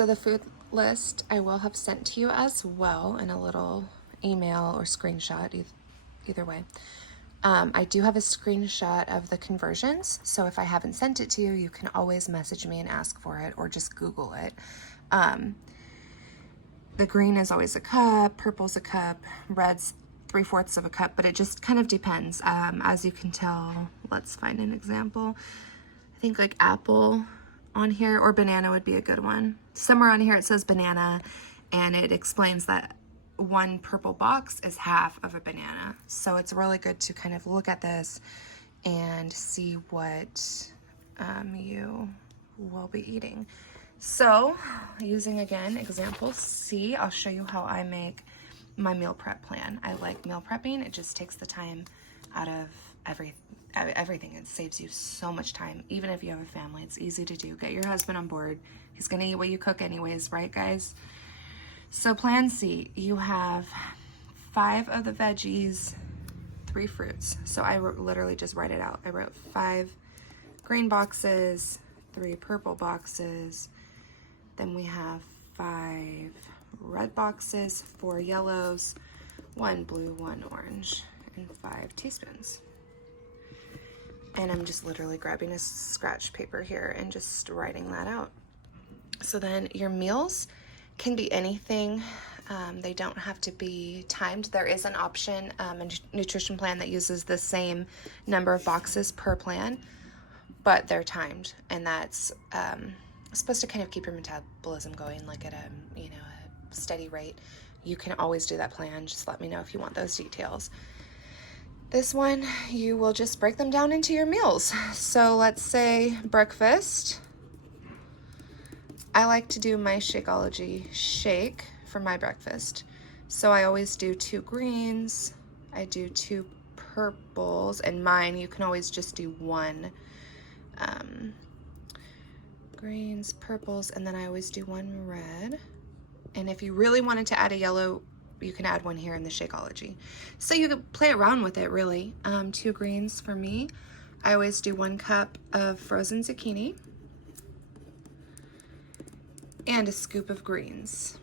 So the food list I will have sent to you as well in a little email or screenshot, either way. I do have a screenshot of the conversions, so if I haven't sent it to you, you can always message me and ask for it or just Google it. The green is always a cup, purple's a cup, red's 3/4 of a cup, but it just kind of depends. As you can tell, let's find an example. I think like apple on here or banana would be a good one. Somewhere on here it says banana, and it explains that one purple box is half of a banana. So it's really good to kind of look at this and see what you will be eating. So using again example C, I'll show you how I make my meal prep plan. I like meal prepping. It just takes the time out of everything. It saves you so much time. Even if you have a family, it's easy to do. Get your husband on board. He's gonna eat what you cook anyways, right guys? So plan C, you have 5 of the veggies, 3 fruits. So I literally just write it out. I wrote 5 green boxes, 3 purple boxes. Then we have 5 red boxes, 4 yellows, 1 blue, 1 orange, and 5 teaspoons. And I'm just literally grabbing a scratch paper here and just writing that out. So then your meals can be anything. They don't have to be timed. There is an option, a nutrition plan that uses the same number of boxes per plan, but they're timed, and that's supposed to kind of keep your metabolism going like at a steady rate. You can always do that plan. Just let me know if you want those details. This one, you will just break them down into your meals. So let's say breakfast. I like to do my Shakeology shake for my breakfast. So I always do 2 greens, I do 2 purples, and mine you can always just do 1 greens, purples, and then I always do 1 red. And if you really wanted to add a yellow, you can add 1 here in the Shakeology. So you can play around with it really. 2 greens for me. I always do 1 cup of frozen zucchini and a scoop of greens.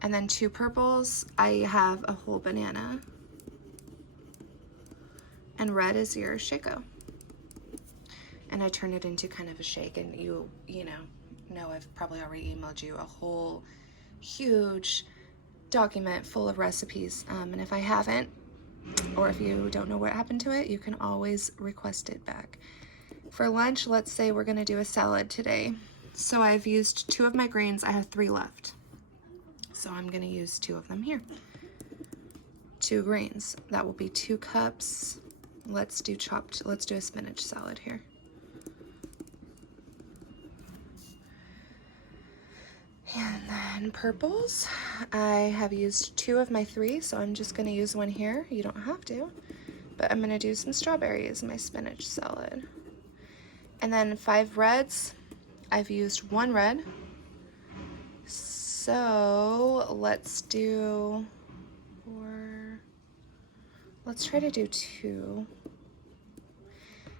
And then 2 purples, I have a whole banana. And red is your Shake-O. And I turn it into kind of a shake, and you know I've probably already emailed you a whole huge document full of recipes. And if I haven't, or if you don't know what happened to it, you can always request it back. For lunch, let's say we're gonna do a salad today. So I've used 2 of my greens, I have 3 left. So I'm gonna use 2 of them here. 2 greens, that will be 2 cups. Let's do a spinach salad here. And then purples, I have used 2 of my 3, so I'm just gonna use 1 here. You don't have to, but I'm gonna do some strawberries in my spinach salad. And then 5 reds, I've used 1 red. So let's try to do 2.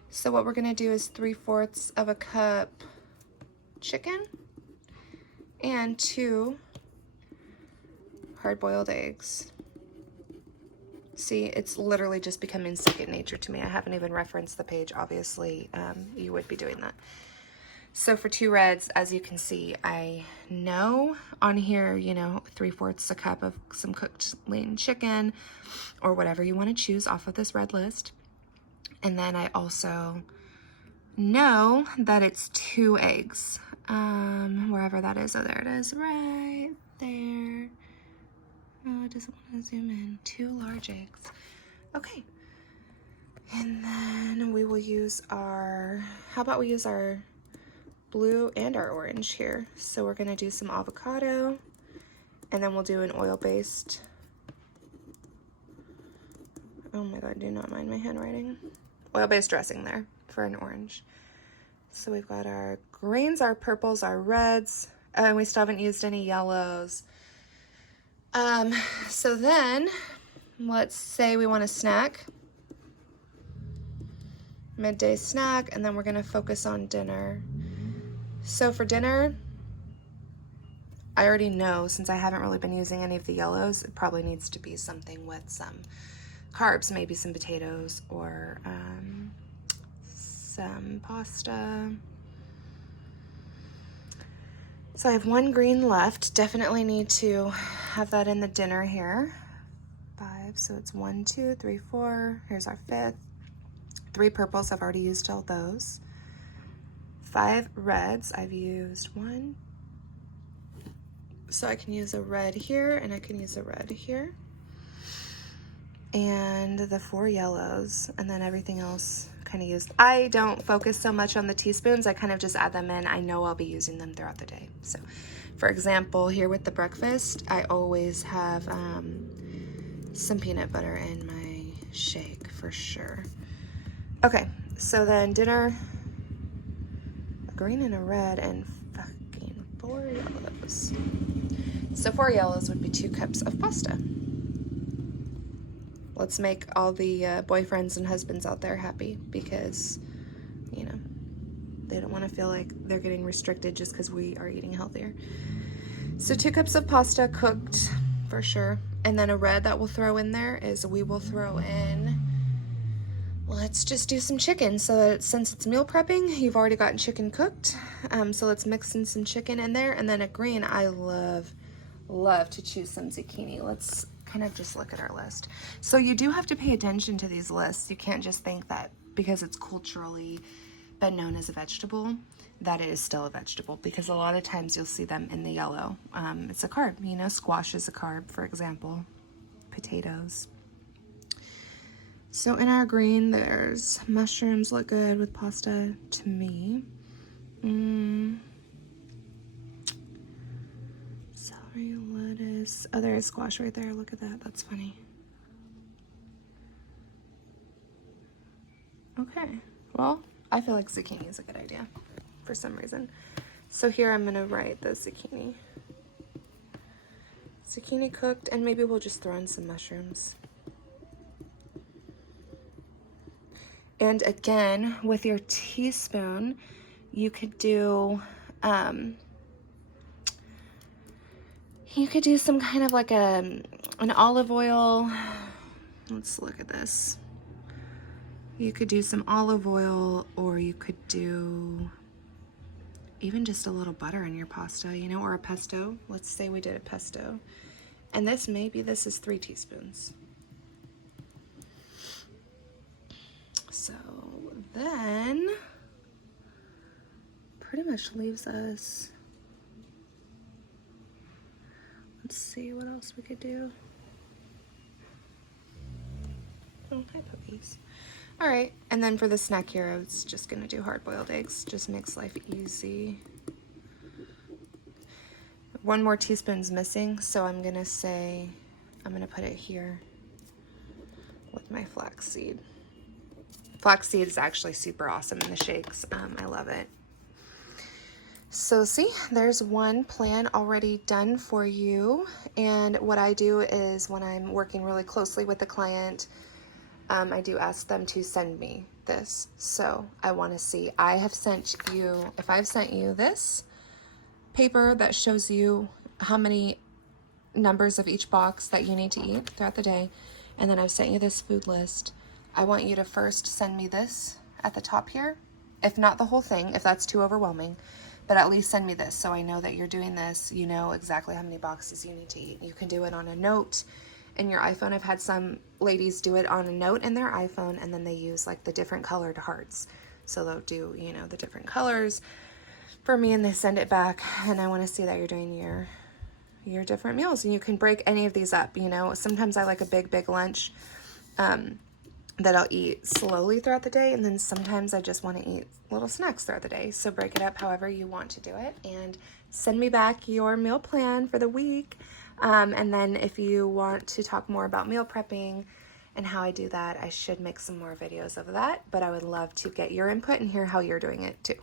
So what we're gonna do is 3/4 of a cup chicken and 2 hard-boiled eggs. See, it's literally just becoming second nature to me. I haven't even referenced the page. Obviously, you would be doing that. So for 2 reds, as you can see, I know on here, 3/4 a cup of some cooked lean chicken or whatever you want to choose off of this red list. And then I also know that it's 2 eggs. Wherever that is. Oh, there it is, right there. Oh, it doesn't want to zoom in. 2 large eggs. Okay. And then we will use how about we use our blue and our orange here. So we're gonna do some avocado, and then we'll do an oil-based, oh my God, do not mind my handwriting, oil-based dressing there for an orange. So we've got our greens, our purples, our reds, and we still haven't used any yellows. So then, let's say we want a snack, midday snack, and then we're gonna focus on dinner. So for dinner, I already know, since I haven't really been using any of the yellows, it probably needs to be something with some carbs, maybe some potatoes or some pasta. So I have one green left. Definitely need to have that in the dinner here. 5, so it's 1, 2, 3, 4. Here's our 5th. 3 purples, I've already used all those. 5 reds, I've used 1. So I can use a red here, and I can use a red here. And the 4 yellows, and then everything else kind of used. I don't focus so much on the teaspoons. I kind of just add them in. I know I'll be using them throughout the day. So for example, here with the breakfast, I always have some peanut butter in my shake for sure. Okay, so then dinner, a green and a red and fucking 4 yellows. So 4 yellows would be 2 cups of pasta. Let's make all the boyfriends and husbands out there happy, because, you know, they don't want to feel like they're getting restricted just because we are eating healthier. So 2 cups of pasta cooked for sure. And then a red that we'll throw in there is we will throw in, let's just do some chicken. So that since it's meal prepping, you've already gotten chicken cooked. So let's mix in some chicken in there. And then a green, I love to choose some zucchini. Let's kind of just look at our list. So you do have to pay attention to these lists. You can't just think that because it's culturally been known as a vegetable, that it is still a vegetable, because a lot of times you'll see them in the yellow. It's a carb, you know, squash is a carb, for example, potatoes. So in our green, there's mushrooms look good with pasta to me. Celery, lettuce. Oh, there is squash right there. Look at that. That's funny. Okay. Well, I feel like zucchini is a good idea for some reason. So here I'm going to write the zucchini. Zucchini cooked, and maybe we'll just throw in some mushrooms. And again, with your teaspoon, you could do some kind of like an olive oil. Let's look at this. You could do some olive oil, or you could do even just a little butter in your pasta, you know, or a pesto. Let's say we did a pesto. And this is 3 teaspoons. So then pretty much leaves us, let's see what else we could do. Oh, hi puppies. All right, and then for the snack here, I was just gonna do hard-boiled eggs. Just makes life easy. 1 more teaspoon's missing, so I'm gonna put it here with my flaxseed. Flaxseed is actually super awesome in the shakes. I love it. So see, there's 1 plan already done for you. And what I do is when I'm working really closely with the client, I do ask them to send me this. So I want to see, if I've sent you this paper that shows you how many numbers of each box that you need to eat throughout the day, and then I've sent you this food list, I want you to first send me this at the top here. If not the whole thing, if that's too overwhelming, but at least send me this so I know that you're doing this. You know exactly how many boxes you need to eat. You can do it on a note in your iPhone. I've had some ladies do it on a note in their iPhone, and then they use like the different colored hearts. So they'll do, you know, the different colors for me, and they send it back, and I want to see that you're doing your different meals. And you can break any of these up, you know. Sometimes I like a big lunch that I'll eat slowly throughout the day, and then sometimes I just want to eat little snacks throughout the day. So break it up however you want to do it, and send me back your meal plan for the week. And then if you want to talk more about meal prepping and how I do that, I should make some more videos of that, but I would love to get your input and hear how you're doing it too.